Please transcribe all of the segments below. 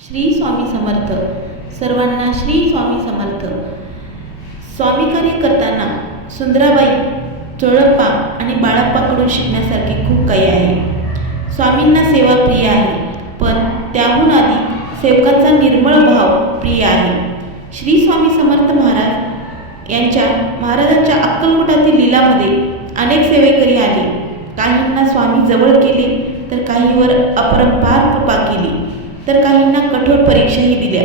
श्री स्वामी समर्थ. सर्वांना श्री स्वामी समर्थ. स्वामी कार्य करताना सुंदराबाई, चोळप्पा आणि बाळप्पाकडून शिकण्यासारखे खूप काही आहे. स्वामींना सेवा प्रिय आहे, पण त्याहून अधिक सेवकांचा निर्मळ भाव प्रिय आहे. श्री स्वामी समर्थ महाराजांच्या अक्कलकोटातील लीलामध्ये अनेक सेवेकरी आले. काहींना स्वामी जवळ केले, तर काहीवर अपरंपार कृपा केली, तर काहींना कठोर परीक्षाही दिल्या.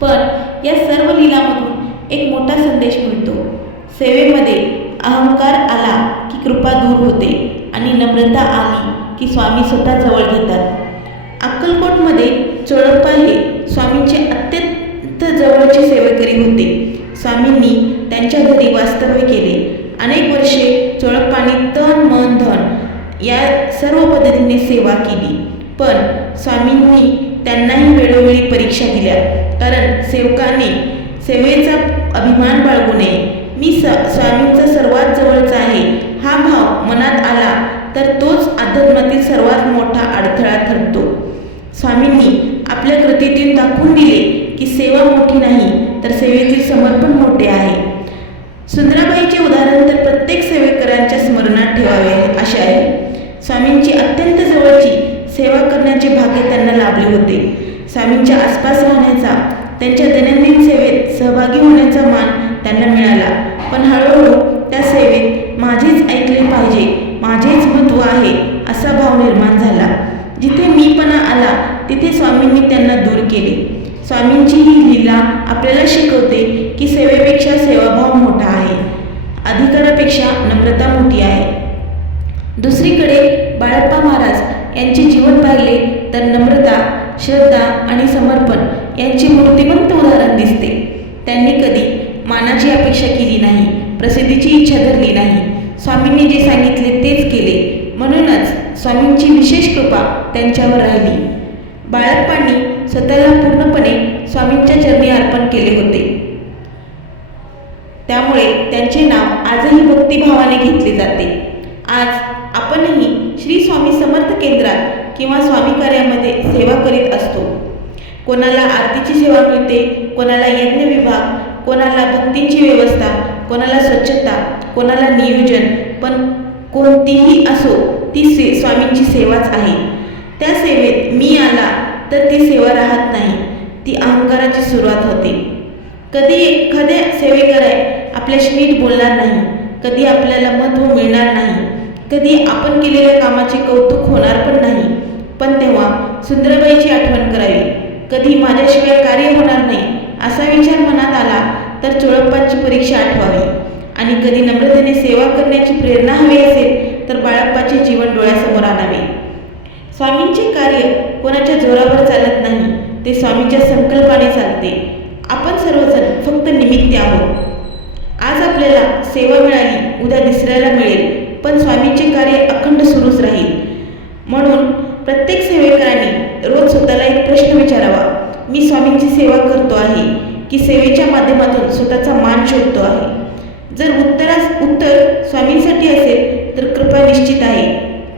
पण या सर्व लीलामधून एक मोठा संदेश मिळतो. सेवेमध्ये अहंकार आला की कृपा दूर होते आणि नम्रता आली की स्वामी स्वतः जवळ घेतात. अक्कलकोटमध्ये चोळप्पा हे स्वामींचे अत्यंत जवळचे सेवेकरी होते. स्वामींनी त्यांच्या घरी वास्तव्य केले. अनेक वर्षे चोळप्पाने तन मन धन या सर्व पद्धतीने सेवा केली. पण स्वामींनी त्यांनाही वेळोवेळी परीक्षा दिल्या, कारण सेवकाने सेवेचा अभिमान बाळगू नये. मी स्वामींचा सर्वात जवळचा आहे हा भाव मनात आला तर तोच अध्यात्मातील सर्वात मोठा अडथळा ठरतो. स्वामींनी आपल्या कृतीतून दाखवून दिले की सेवा मोठी नाही, तर सेवेतील समर्पण मोठे आहे. सुंदराबाईचे उदाहरण तर प्रत्येक सेवेकरांच्या स्मरणात ठेवावे असे आहे. स्वामींची अत्यंत जवळची सेवा करण्याचे भाग्य त्यांना लाभले होते. स्वामींच्या आसपास राहण्याचा, त्यांच्या दैनंदिन सेवेत सहभागी होण्याचा मान त्यांना मिळाला. पण हळूहळू त्या सेवेत माझेच ऐकले पाहिजे, माझेच महत्त्व आहे असा भाव निर्माण झाला. जिथे मीपणा आला तिथे स्वामींनी त्यांना दूर केले. स्वामींची ही लीला आपल्याला शिकवते की सेवेपेक्षा सेवाभाव मोठा आहे, अधिकारापेक्षा नम्रता मोठी आहे. दुसरीकडे बाळप्पा महाराज यांचे जीवन पाहिले तर नम्रता, श्रद्धा आणि समर्पण यांचे मूर्तिमंत उदाहरण दिसते. त्यांनी कधी मानाची अपेक्षा केली नाही, प्रसिद्धीची इच्छा धरली नाही. स्वामींनी जे सांगितले तेच केले, म्हणूनच स्वामींची विशेष कृपा त्यांच्यावर राहिली. बाळप्पांनी स्वतःला पूर्णपणे स्वामींच्या चरणी अर्पण केले होते. त्यामुळे त्यांचे नाव आजही भक्तिभावाने घेतले जाते. आज आपणही श्री स्वामी समर्थ केंद्रात किंवा स्वामी कार्यामध्ये सेवा करीत असतो. कोणाला आरतीची सेवा मिळते, कोणाला यज्ञ विभाग, कोणाला भक्तींची व्यवस्था, कोणाला स्वच्छता, कोणाला नियोजन. पण कोणतीही असो ती स्वामींची सेवाच आहे. त्या सेवेत मी आला तर ती सेवा राहत नाही, ती अहंकाराची सुरुवात होते. कधी एखाद्या सेवेकराय आपल्याशी नीट बोलणार नाही, कधी आपल्याला महत्त्व मिळणार नाही, कधी आपण केलेल्या कामाचे कौतुक होणार पण नाही. पण तेव्हा सुंदराबाईची आठवण करावी. कधी माझ्याशिवाय कार्य होणार नाही असा विचार मनात आला तर चोळप्पांची परीक्षा आठवावी. आणि कधी नम्रतेने सेवा करण्याची प्रेरणा हवी असेल तर बाळप्पाचे जीवन डोळ्यासमोर आणावे. स्वामींचे कार्य कोणाच्या जोरावर चालत नाही, ते स्वामींच्या संकल्पाने चालते. आपण सर्वजण फक्त निमित्त आहोत. आज आपल्याला सेवा मिळाली, उद्या दुसऱ्याला मिळेल, पण स्वामींचे कार्य अखंड सुरूच राहील. म्हणून प्रत्येक सेवेकरांनी रोज स्वतःला एक प्रश्न विचारावा, मी स्वामींची सेवा करतो आहे की सेवेच्या माध्यमातून स्वतःचा मान शोधतो आहे. जर उत्तर स्वामींसाठी असेल तर कृपा निश्चित आहे.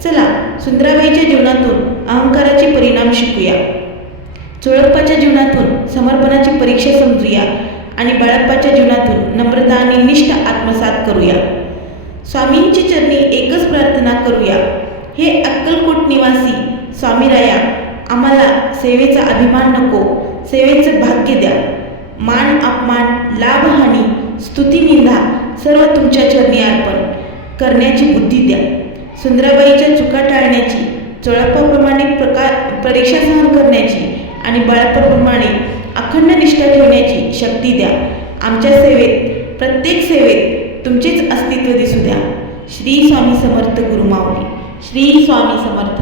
चला सुंदराबाईच्या जीवनातून अहंकाराचे परिणाम शिकूया, चोळप्पाच्या जीवनातून समर्पणाची परीक्षा समजूया आणि बाळप्पाच्या जीवनातून नम्रता आणि निष्ठा आत्मसात करूया. स्वामींची चरणी एकच प्रार्थना करूया, हे अक्कलकोट निवासी स्वामीराया, आम्हाला सेवेचा अभिमान नको, सेवेचं भाग्य द्या. मान अपमान, लाभहानी, स्तुती निंदा सर्व तुमच्या चरणी अर्पण करण्याची बुद्धी द्या. सुंदराबाईच्या चुका टाळण्याची, चोळप्पाप्रमाणे परीक्षा सहन करण्याची आणि बाळप्पाप्रमाणे अखंड निष्ठा ठेवण्याची शक्ती द्या. आमच्या सेवेत, प्रत्येक सेवेत तुमचेच अस्तित्व दिसू द्या. श्री स्वामी समर्थ गुरुमाऊली. श्री स्वामी समर्थ.